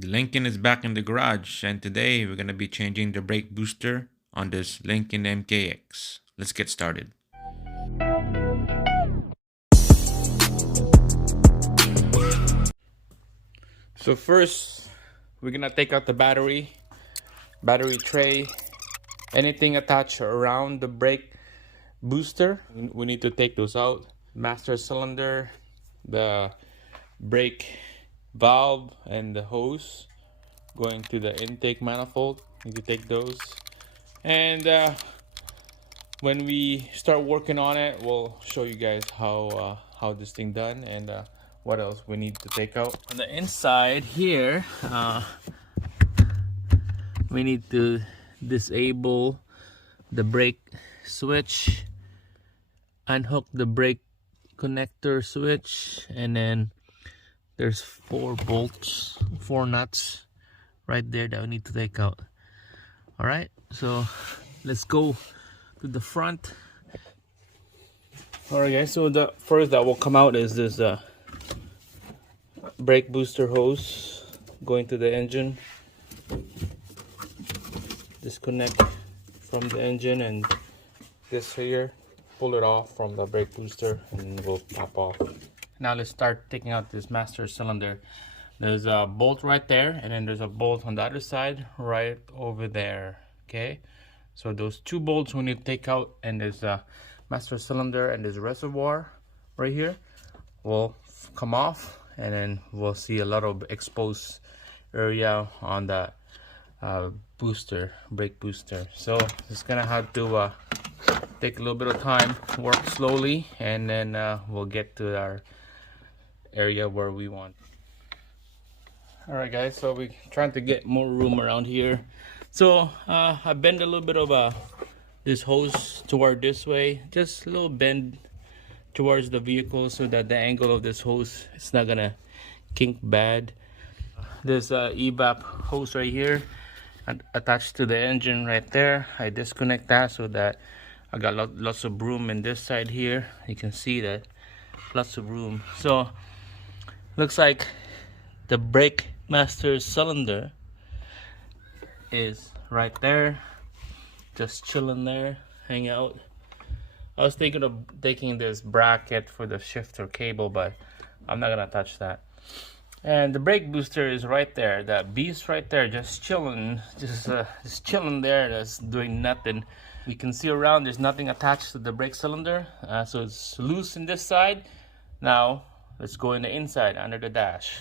The Lincoln is back in the garage, and today we're going to be changing the brake booster on this Lincoln MKX. Let's get started. So first, we're going to take out the battery tray, anything attached around the brake booster. We need to take those out. Master cylinder, the brake valve, and the hose going to the intake manifold. Need to take those, and when we start working on it, we'll show you guys how this thing done and what else we need to take out. On the inside here, we need to disable the brake switch, unhook the brake connector switch, and then there's 4 bolts, 4 nuts right there that we need to take out. All right, so let's go to the front. All right guys, so the first that will come out is this brake booster hose going to the engine. Disconnect from the engine, and this here, pull it off from the brake booster, and it will pop off. Now let's start taking out this master cylinder. There's a bolt right there, and then there's a bolt on the other side right over there. Okay, so those 2 bolts we need to take out, and there's a master cylinder and there's a reservoir right here will come off, and then we'll see a lot of exposed area on that brake booster. So it's gonna have to take a little bit of time, work slowly, and then we'll get to our area where we want. All right guys, so we're trying to get more room around here. So I bend a little bit of this hose toward this way, just a little bend towards the vehicle so that the angle of this hose is not gonna kink bad. There's a evap hose right here attached to the engine right there. I disconnect that so that I got lots of room in this side here. You can see that lots of room. So looks like the brake master cylinder is right there, just chilling there, hang out. I was thinking of taking this bracket for the shifter cable, but I'm not gonna touch that. And the brake booster is right there, that beast right there, just chilling, just chilling there, that's doing nothing. You can see around there's nothing attached to the brake cylinder, so it's loose in this side. Now let's go in the inside under the dash.